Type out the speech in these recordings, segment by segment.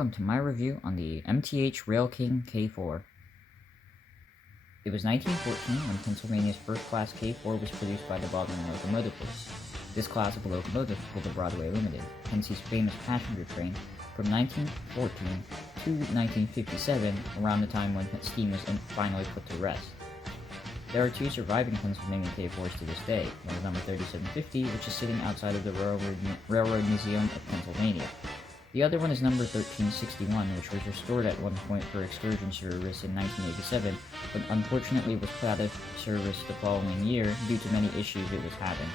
welcome to my review on the MTH Railking K4. It was 1914 when Pennsylvania's first-class K4 was produced by the Boston Locomotive Works. This class of locomotive was the Broadway Limited, Pensy's famous passenger train, from 1914 to 1957, around the time when steam was finally put to rest. There are two surviving Pennsylvania K4s to this day. One is number 3750, which is sitting outside of the Railroad Museum of Pennsylvania. The other one is number 1361, which was restored at one point for excursion service in 1987, but unfortunately was put out of service the following year due to many issues it was having.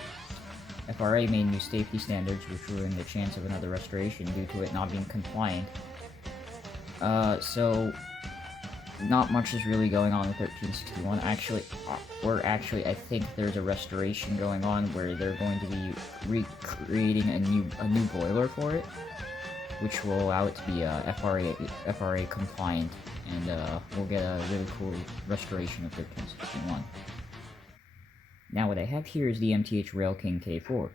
FRA made new safety standards which ruined the chance of another restoration due to it not being compliant. So not much is really going on with 1361. I think there's a restoration going on where they're going to be recreating a new boiler for it, which will allow it to be FRA compliant, and we'll get a really cool restoration of 1361. Now what I have here is the MTH Railking K4.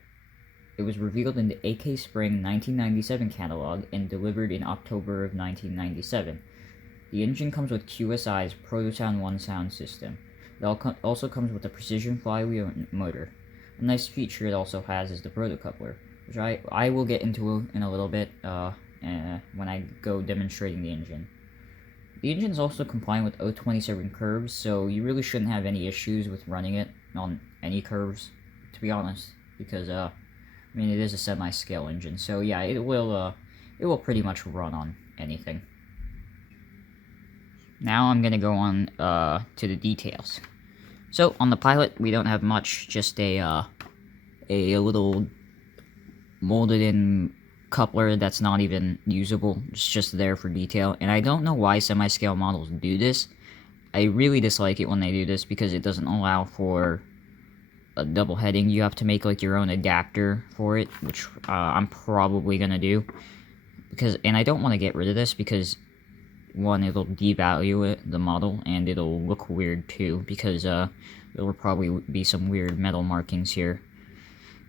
It was revealed in the AK Spring 1997 catalog and delivered in October of 1997. The engine comes with QSI's Protosound 1 sound system. It also comes with a precision flywheel motor. A nice feature it also has is the protocoupler, which I will get into in a little bit when I go demonstrating the engine. The engine is also compliant with 027 curves, so you really shouldn't have any issues with running it on any curves, to be honest, because I mean, it is a semi-scale engine, so yeah, it will pretty much run on anything. Now I'm gonna go on to the details. So on the pilot, we don't have much, just a little molded in coupler that's not even usable. It's just there for detail, and I don't know why semi-scale models do this. I really dislike it when they do this because it doesn't allow for a double heading. You have to make like your own adapter for it, which I'm probably gonna do, and I don't want to get rid of this because one, it'll devalue the model, and it'll look weird too because there will probably be some weird metal markings here.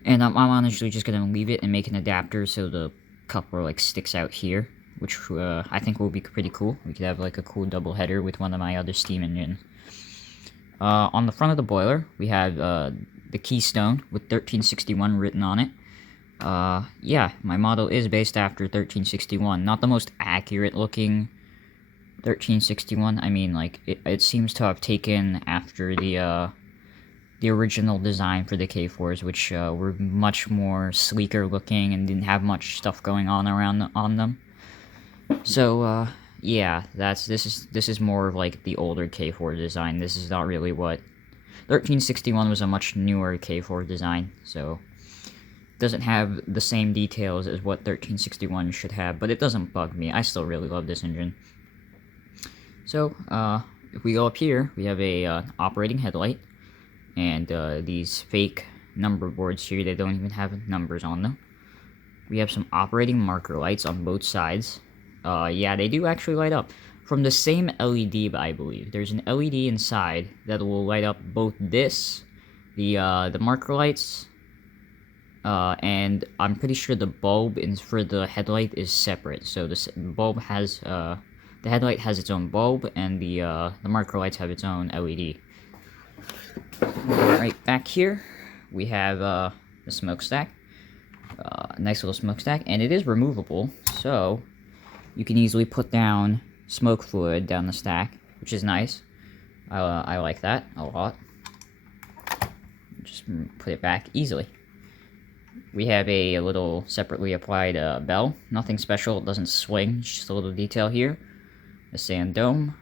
And I'm honestly just gonna leave it and make an adapter so the coupler like sticks out here, which I think will be pretty cool. We could have like a cool double header with one of my other steam engines. On the front of the boiler, we have the keystone with 1361 written on it. Yeah, my model is based after 1361. Not the most accurate looking 1361. I mean, like it seems to have taken after the original design for the K4s, which were much more sleeker looking and didn't have much stuff going on on them. So yeah, this is more of like the older K4 design. This is not really what 1361 was. A much newer K4 design, so it doesn't have the same details as what 1361 should have, but it doesn't bug me. I still really love this engine. So if we go up here, we have a operating headlight, and these fake number boards here, they don't even have numbers on them. We have some operating marker lights on both sides. Yeah, they do actually light up. From the same LED, I believe. There's an LED inside that will light up both the marker lights, and I'm pretty sure the bulb for the headlight is separate. So the headlight has its own bulb, and the marker lights have its own LED. Right back here, we have the smokestack. Nice little smokestack, and it is removable, so you can easily put down smoke fluid down the stack, which is nice. I like that a lot. Just put it back easily. We have a little separately applied bell. Nothing special, it doesn't swing, it's just a little detail here. A sand dome,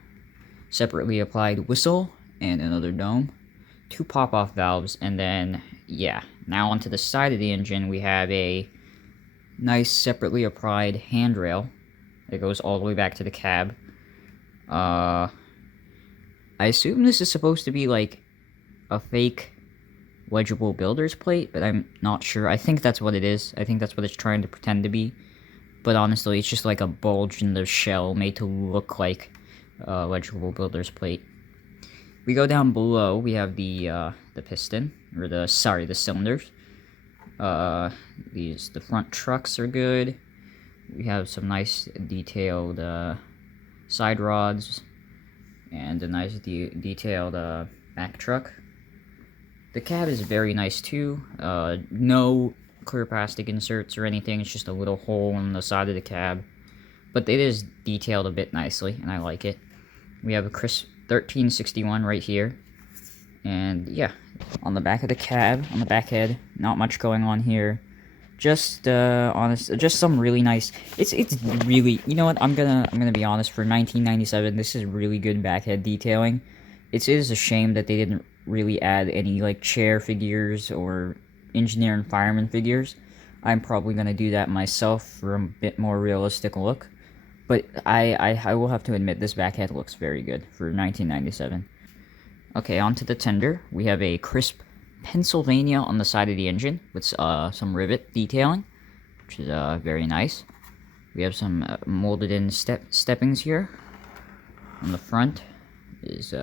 separately applied whistle, and another dome. Two pop-off valves, and then, yeah, now onto the side of the engine, we have a nice separately applied handrail that goes all the way back to the cab. I assume this is supposed to be like a fake legible builder's plate, but I'm not sure. I think that's what it is. I think that's what it's trying to pretend to be. But honestly, it's just like a bulge in the shell made to look like a legible builder's plate. We go down below, we have the piston, or the cylinders. The front trucks are good. We have some nice detailed side rods and a nice detailed back truck. The cab is very nice too. No clear plastic inserts or anything. It's just a little hole in the side of the cab. But it is detailed a bit nicely, and I like it. We have a crisp 1361 right here. And yeah, on the back of the cab, on the back head, not much going on here. Just just some really nice. It's really, you know what? I'm gonna be honest. For 1997, this is really good backhead detailing. It is a shame that they didn't really add any like chair figures or engineer and fireman figures. I'm probably gonna do that myself for a bit more realistic look. But I will have to admit this backhead looks very good for 1997. Okay, onto the tender. We have a crisp Pennsylvania on the side of the engine with some rivet detailing, which is very nice. We have some molded in steppings here. On the front is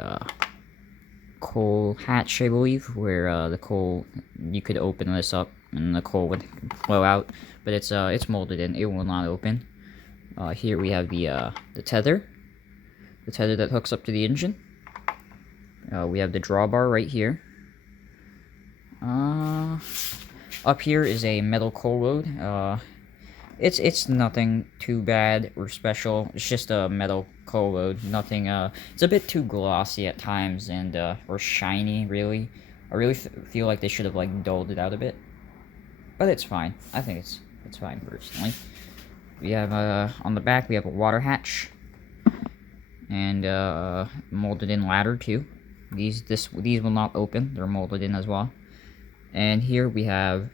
coal hatch, I believe, where the coal, you could open this up and the coal would flow out, but it's molded in. It will not open. Here we have the tether that hooks up to the engine. We have the drawbar right here. Up here is a metal coal load. It's nothing too bad or special. It's just a metal coal load. Nothing. It's a bit too glossy at times and or shiny. Really, I really feel like they should have like dulled it out a bit. But it's fine. I think it's fine personally. We have on the back we have a water hatch and molded in ladder too. These will not open. They're molded in as well. And here we have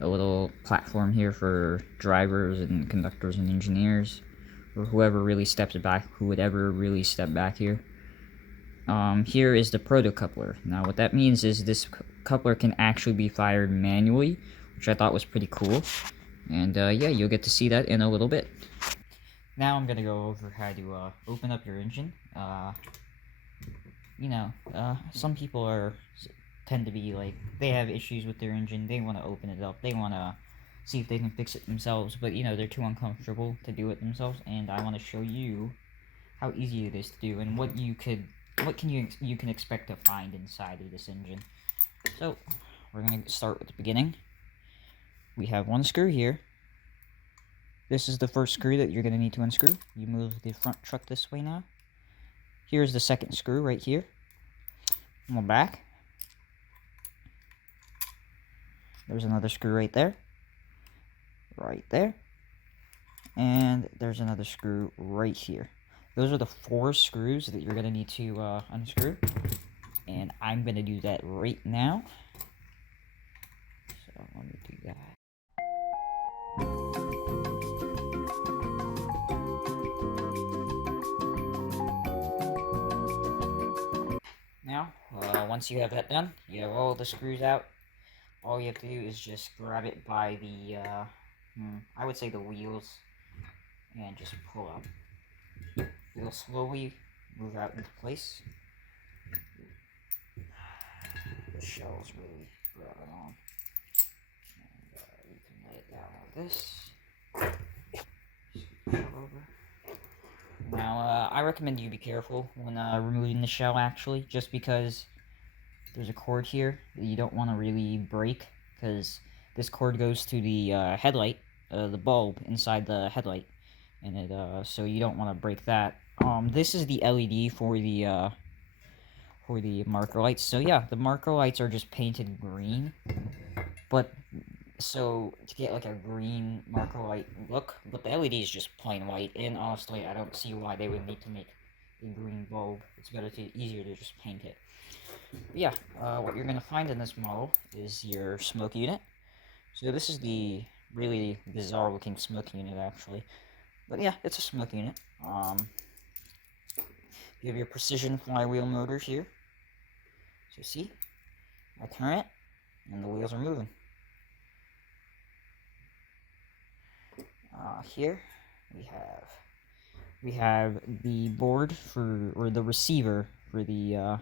a little platform here for drivers and conductors and engineers, or whoever really steps back, who would ever really step back here. Here is the proto coupler. Now what that means is this coupler can actually be fired manually, which I thought was pretty cool. And yeah, you'll get to see that in a little bit. Now I'm gonna go over how to open up your engine. You know, some people tend to be like, they have issues with their engine, they want to open it up, they want to see if they can fix it themselves, but you know, they're too uncomfortable to do it themselves, and I want to show you how easy it is to do, and what you can expect to find inside of this engine. So, we're going to start with the beginning. We have one screw here. This is the first screw that you're going to need to unscrew. You move the front truck this way now. Here's the second screw right here. On the back. There's another screw right there. Right there. And there's another screw right here. Those are the 4 screws that you're going to need to unscrew. And I'm going to do that right now. So let me do that. Now, once you have that done, you have all the screws out. All you have to do is just grab it by the, I would say the wheels, and just pull up. It'll slowly move out into place. The shell's really brought it on. And you can lay it down like this. Now, I recommend you be careful when removing the shell, actually, just because there's a cord here that you don't want to really break, because this cord goes to the headlight, the bulb inside the headlight, and it so you don't want to break that. This is the LED for the marker lights. So yeah, the marker lights are just painted green, but so to get like a green marker light look, but the LED is just plain white, and honestly I don't see why they would need to make a green bulb. It's easier to just paint it. But yeah, what you're going to find in this model is your smoke unit. So this is the really bizarre looking smoke unit actually, but yeah, it's a smoke unit. You have your precision flywheel motor here. So see, I turn it and the wheels are moving. Here we have the board or the receiver for the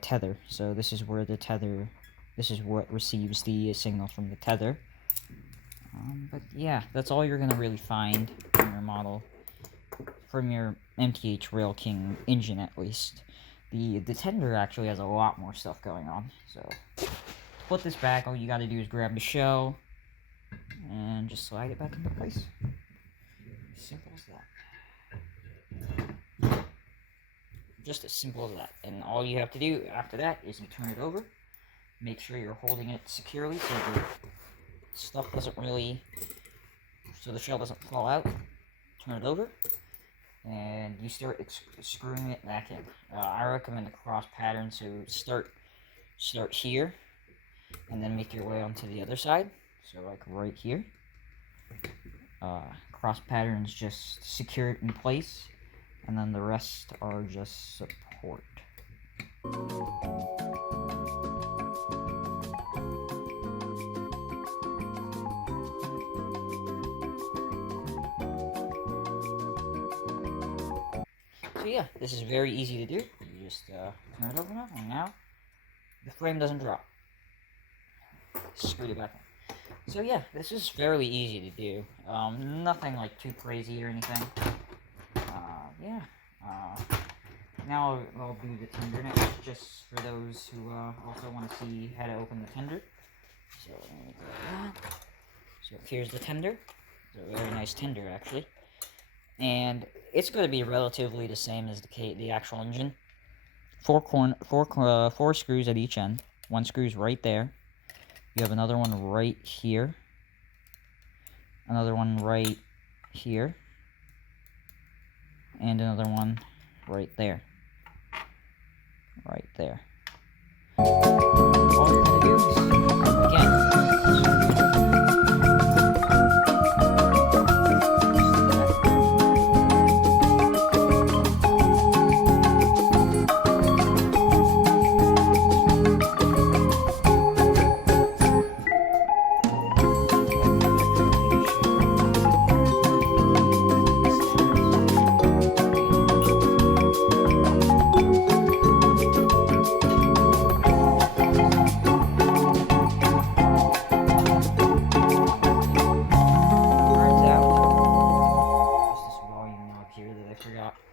tether. So this is where this is what receives the signal from the tether. But yeah, that's all you're gonna really find from your model, from your MTH Railking engine at least. The tender actually has a lot more stuff going on. So to put this back, all you gotta do is grab the shell and just slide it back into place. Simple as that. Just as simple as that. And all you have to do after that is you turn it over. Make sure you're holding it securely so the stuff doesn't really, so the shell doesn't fall out. Turn it over, and you start screwing it back in. I recommend a cross pattern, so start here, and then make your way onto the other side. So like right here. Cross patterns just secure it in place, and then the rest are just support. So yeah, this is very easy to do. You just turn it over now, and now the frame doesn't drop. Screw it back in. So yeah, this is fairly easy to do. Nothing like too crazy or anything. Yeah. Now I'll do the tender next, just for those who also want to see how to open the tender. So let me go like that. So here's the tender. It's a very nice tender, actually. And it's going to be relatively the same as the actual engine. Four screws at each end. One screw's right there. You have another one right here. Another one right here. And another one right there. Right there. All you're going to do is, again,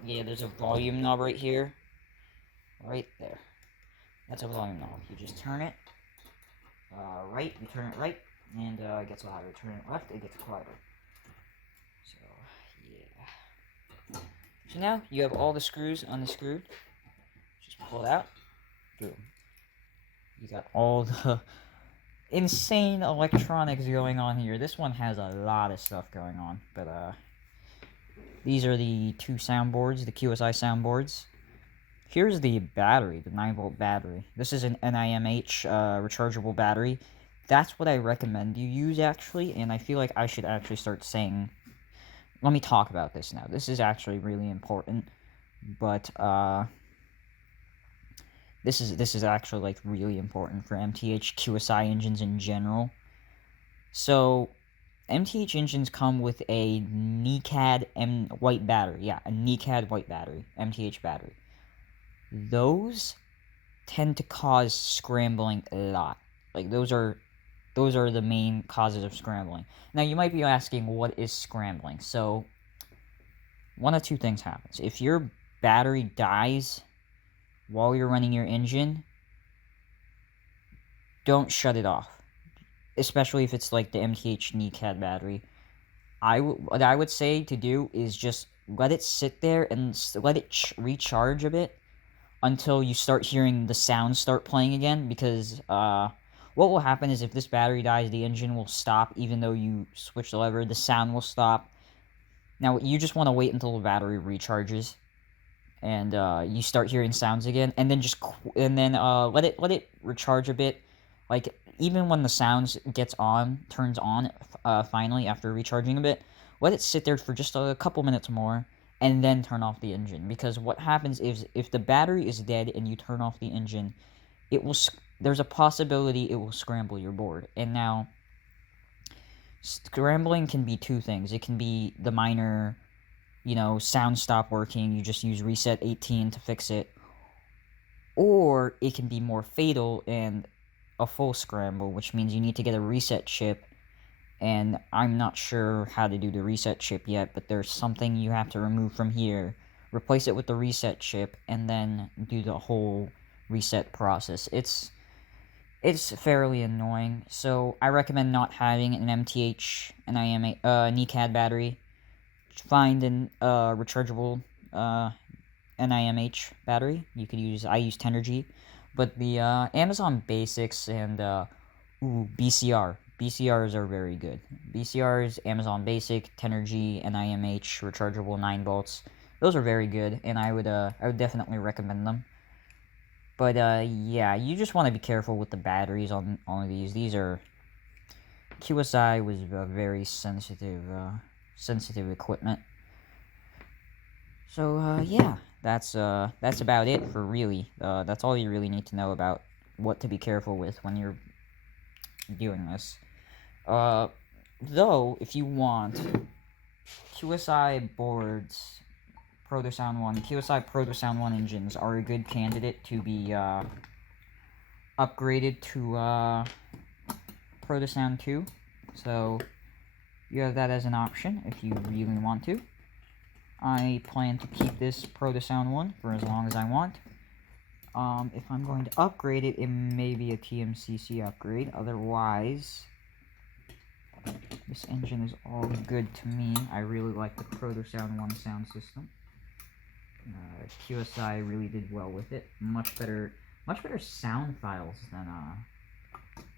yeah, there's a volume knob right here. Right there. That's a volume knob. You just turn it right, you turn it right, and it gets louder. Turn it left, it gets quieter. So, yeah. So now, you have all the screws unscrewed. Just pull it out. Boom. You got all the insane electronics going on here. This one has a lot of stuff going on, but these are the two soundboards, the QSI soundboards. Here's the battery, the 9-volt battery. This is an NIMH rechargeable battery. That's what I recommend you use, actually, and I feel like I should actually start saying... Let me talk about this now. This is actually really important, but this is actually like really important for MTH QSI engines in general. So MTH engines come with a NiCad white battery. Yeah, a NiCad white battery, MTH battery. Those tend to cause scrambling a lot. Like those are the main causes of scrambling. Now you might be asking, what is scrambling? So one of two things happens. If your battery dies while you're running your engine, don't shut it off. Especially if it's like the MTH NiCad battery. What I would say to do is just let it sit there and let it recharge a bit until you start hearing the sounds start playing again, because what will happen is if this battery dies, the engine will stop even though you switch the lever, the sound will stop. Now you just want to wait until the battery recharges and you start hearing sounds again, and then let it recharge a bit. Like even when the sounds turns on finally after recharging a bit, let it sit there for just a couple minutes more, and then turn off the engine. Because what happens is, if the battery is dead and you turn off the engine, there's a possibility it will scramble your board. And now, scrambling can be two things. It can be the minor, sound stop working, you just use reset 18 to fix it. Or it can be more fatal and a full scramble, which means you need to get a reset chip and I'm not sure how to do the reset chip yet, but there's something you have to remove from here, replace it with the reset chip, and then do the whole reset process. It's fairly annoying, so I recommend not having an MTH and NiCad battery. Find an rechargeable NIMH battery. I use Tenergy, but the Amazon Basics and BCRs are very good. BCRs, Amazon Basic, Tenergy, NIMH, rechargeable 9 volts. Those are very good, and I would definitely recommend them. But yeah, you just want to be careful with the batteries on all of these. These are QSI was a very sensitive equipment. So yeah, that's about it for really. That's all you really need to know about what to be careful with when you're doing this. Though, if you want, QSI boards, Protosound 1, QSI Protosound 1 engines are a good candidate to be upgraded to Protosound 2. So, you have that as an option if you really want to. I plan to keep this Protosound 1 for as long as I want. If I'm going to upgrade it, it may be a TMCC upgrade. Otherwise, this engine is all good to me. I really like the Protosound 1 sound system. QSI really did well with it. Much better sound files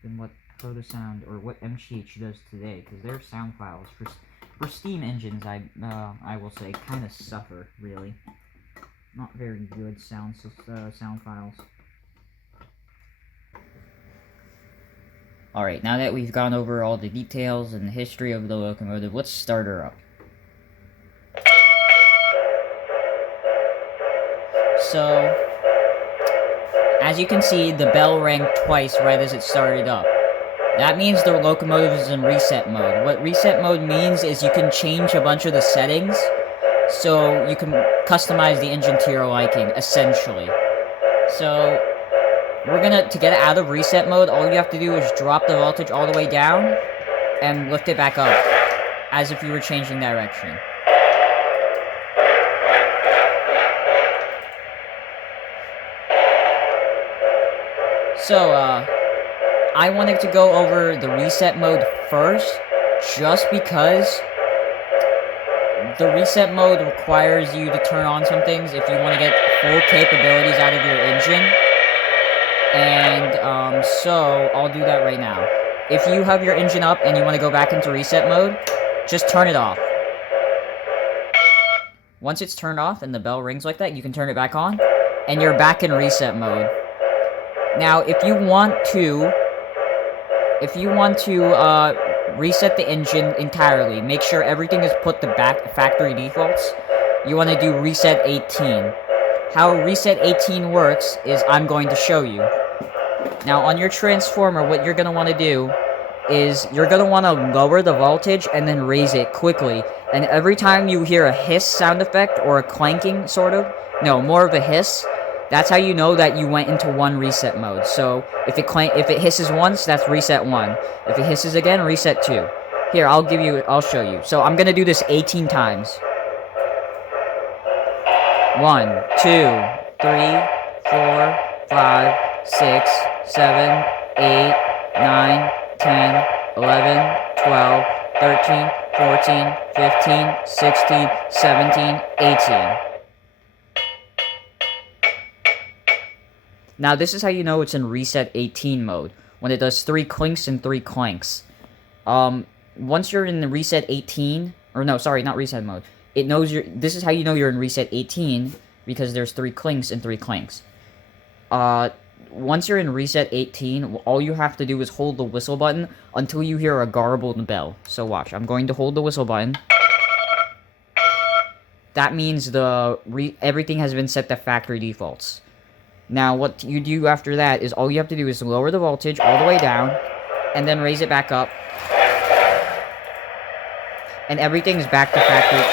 than what Protosound or what MTH does today. Because their sound files for Steam engines, I will say, kind of suffer really. Not very good sound files. Alright, now that we've gone over all the details and the history of the locomotive, let's start her up. So, as you can see, the bell rang twice right as it started up. That means the locomotive is in reset mode. What reset mode means is you can change a bunch of the settings, so you can customize the engine to your liking, essentially. So, to get it out of reset mode, all you have to do is drop the voltage all the way down, and lift it back up, as if you were changing direction. So, I wanted to go over the reset mode first, just because the reset mode requires you to turn on some things if you want to get full capabilities out of your engine. And, so, I'll do that right now. If you have your engine up and you want to go back into reset mode, just turn it off. Once it's turned off and the bell rings like that, you can turn it back on, and you're back in reset mode. Now, if you want to reset the engine entirely, make sure everything is put to factory defaults, you want to do reset 18. How reset 18 works is I'm going to show you. Now, on your transformer, what you're going to want to do is you're going to want to lower the voltage and then raise it quickly. And every time you hear a hiss sound effect or a clanking, more of a hiss, that's how you know that you went into one reset mode. So, if it hisses once, that's reset 1. If it hisses again, reset 2. Here, I'll show you. So, I'm going to do this 18 times. 1, 2, 3, 4, 5, 6, 7, 8, 9, 10, 11, 12, 13, 14, 15, 16, 17, 18. Now, this is how you know it's in reset 18 mode, when it does 3 clinks and 3 clanks. Once you're in the reset 18, or no, sorry, not reset mode, this is how you know you're in reset 18, because there's 3 clinks and 3 clanks. Once you're in reset 18, all you have to do is hold the whistle button until you hear a garbled bell. So watch, I'm going to hold the whistle button. That means everything has been set to factory defaults. Now, what you do after that is all you have to do is lower the voltage all the way down, and then raise it back up. And everything's back to factory.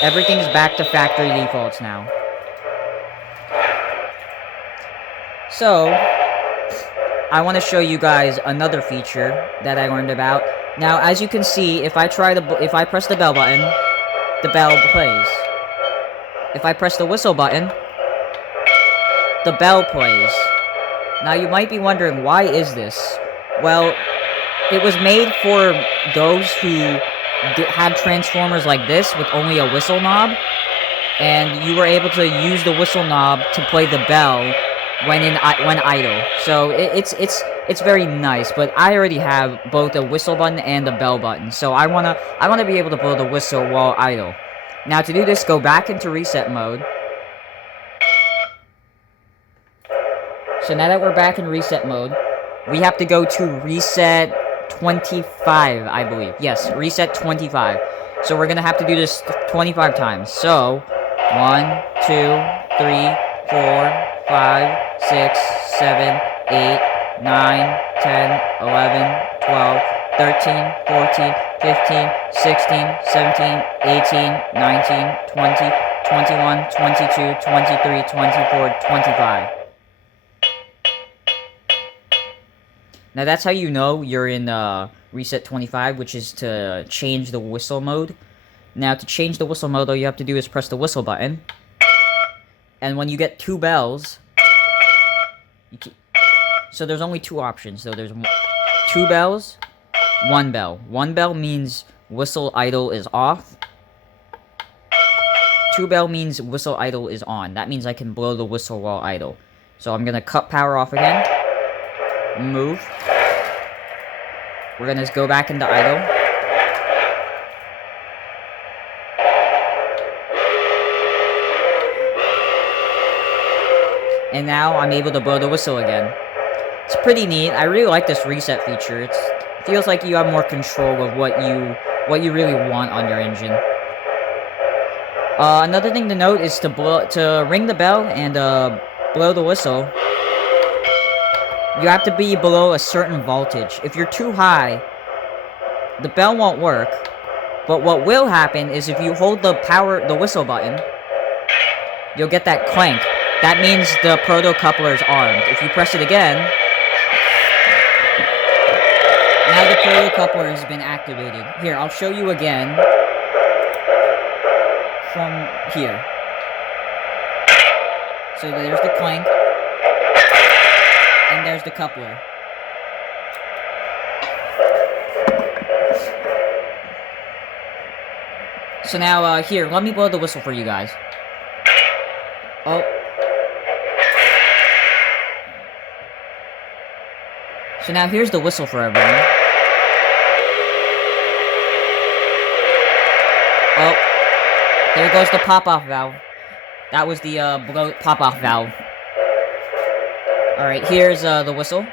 Everything's back to factory defaults now. So, I want to show you guys another feature that I learned about, Now, as you can see, if I press the bell button, the bell plays. If I press the whistle button, the bell plays. Now, you might be wondering, why is this? Well, it was made for those who had transformers like this with only a whistle knob, and you were able to use the whistle knob to play the bell when idle. So it's very nice. But I already have both a whistle button and a bell button, so I wanna be able to blow the whistle while idle. Now to do this, go back into reset mode. So now that we're back in reset mode, we have to go to reset 25, I believe. Yes, reset 25. So we're gonna have to do this 25 times. So 1, 2, 3, 4, 5, 6, 7, 8, 9, 10, 11, 12, 13, 14, 15, 16, 17, 18, 19, 20, 21, 22, 23, 24, 25. Now that's how you know you're in reset 25, which is to change the whistle mode. Now to change the whistle mode, all you have to do is press the whistle button. And when you get 2 bells, so there's only 2 options. So there's 2 bells, 1 bell. 1 bell means whistle idle is off. 2 bell means whistle idle is on. That means I can blow the whistle while idle. So I'm gonna cut power off again. Move. We're gonna go back into idle. And now I'm able to blow the whistle again. It's pretty neat. I really like this reset feature. It feels like you have more control of what you really want on your engine. Another thing to note is to ring the bell and blow the whistle. You have to be below a certain voltage. If you're too high, the bell won't work. But what will happen is if you hold the whistle button, you'll get that clank. That means the proto coupler is armed. If you press it again, now the proto coupler has been activated. Here, I'll show you again from here. So there's the clank. And there's the coupler. So now, here, let me blow the whistle for you guys. Oh. So now here's the whistle for everyone. Oh. There goes the pop-off valve. That was the, pop-off valve. Alright, here's, the whistle.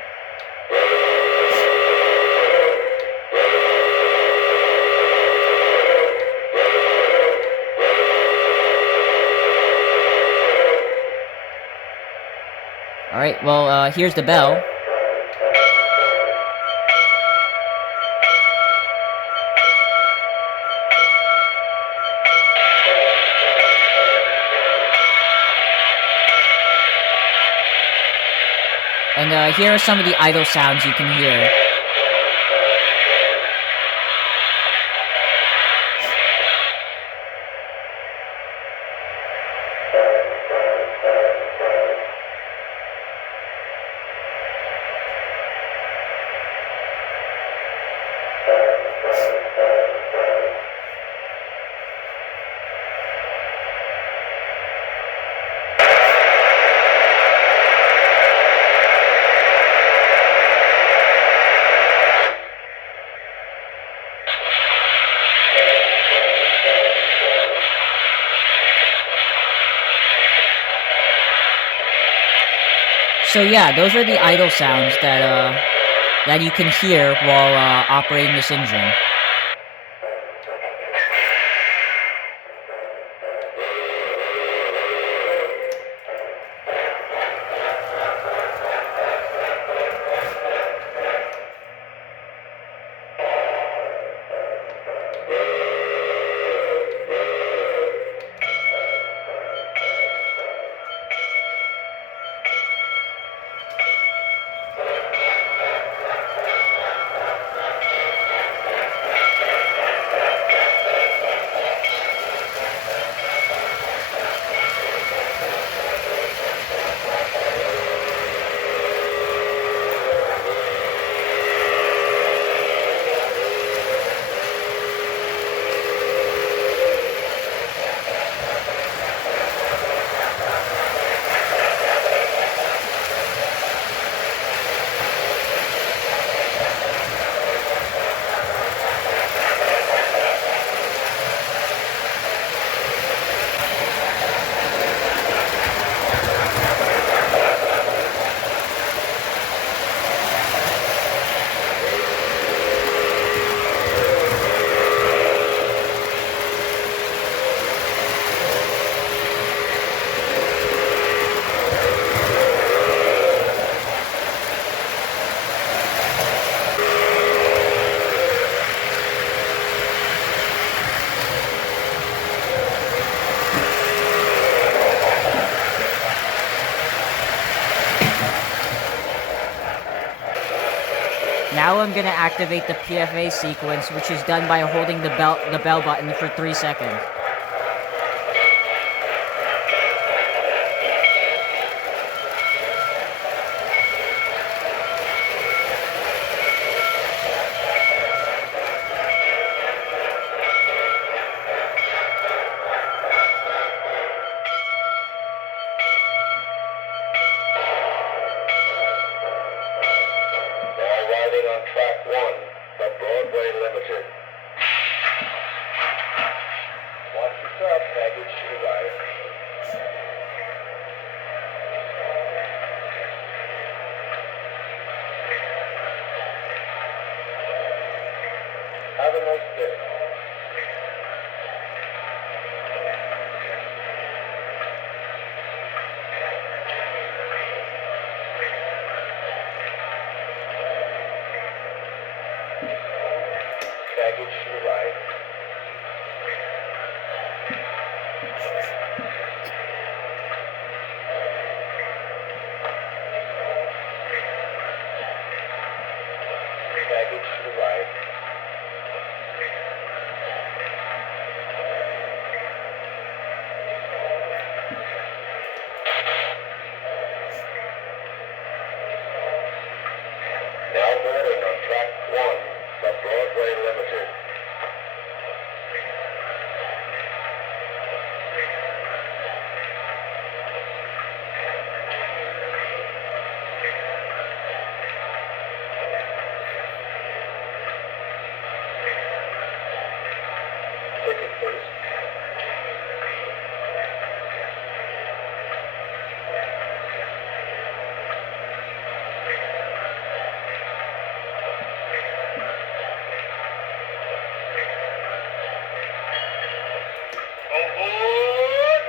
Alright, well, here's the bell. And, here are some of the idle sounds you can hear. So yeah, those are the idle sounds that you can hear while operating this engine. I'm gonna activate the PAA sequence, which is done by holding the bell button for 3 seconds. Arriving on track 1, the Broadway Limited. Watch yourself, baggage to the right. Have a nice day. Baggage to the right. Baggage to the right. Now boarding on track 1, the Broadway Limited. Ticket, please. Aboard!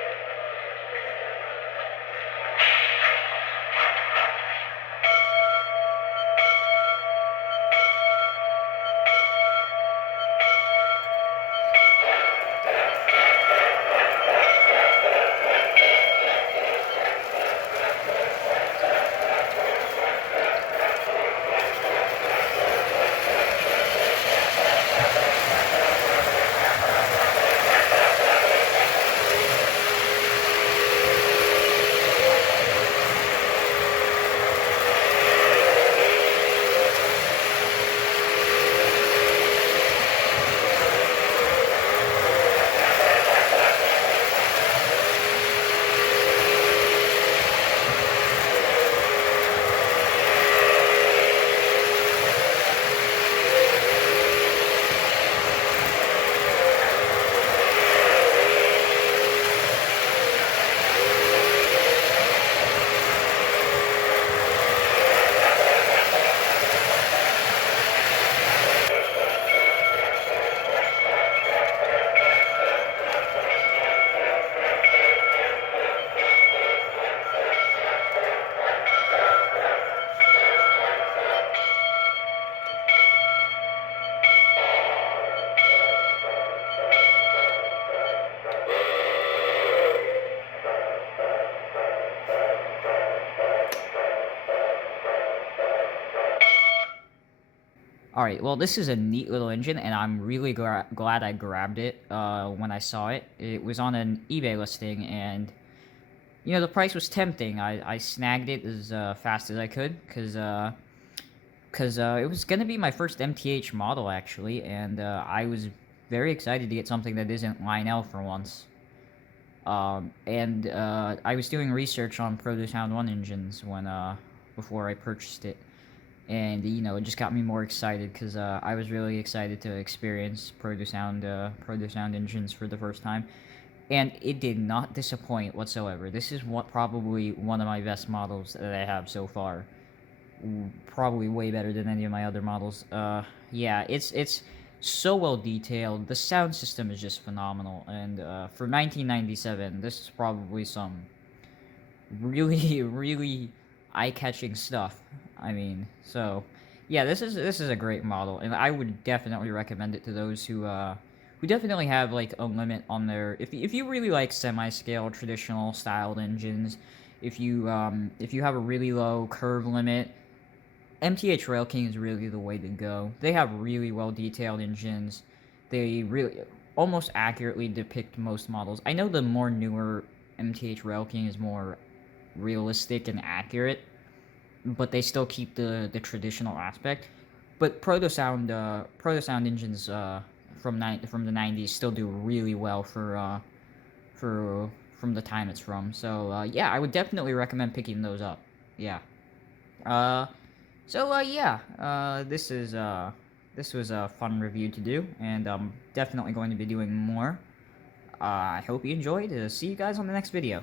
Alright, well, this is a neat little engine, and I'm really glad I grabbed it when I saw it. It was on an eBay listing, and, you know, the price was tempting. I snagged it as fast as I could, because it was going to be my first MTH model, actually, and I was very excited to get something that isn't Lionel for once. I was doing research on Protosound 1 engines when before I purchased it. And, you know, it just got me more excited because I was really excited to experience Protosound engines for the first time. And it did not disappoint whatsoever. This is probably one of my best models that I have so far. Probably way better than any of my other models. Yeah, it's so well detailed. The sound system is just phenomenal. And for 1997, this is probably some really, really eye-catching stuff. I mean, so yeah, this is a great model, and I would definitely recommend it to those who definitely have like a limit on their if you really like semi-scale traditional styled engines, if you have a really low curve limit, MTH Railking is really the way to go. They have really well detailed engines. They really almost accurately depict most models. I know the more newer MTH Railking is more realistic and accurate, but they still keep the traditional aspect. But Proto Sound engines from the 90s still do really well for from the time it's from. So yeah, I would definitely recommend picking those up. Yeah. Uh, yeah, this was a fun review to do, and I'm definitely going to be doing more. I hope you enjoyed. See you guys on the next video.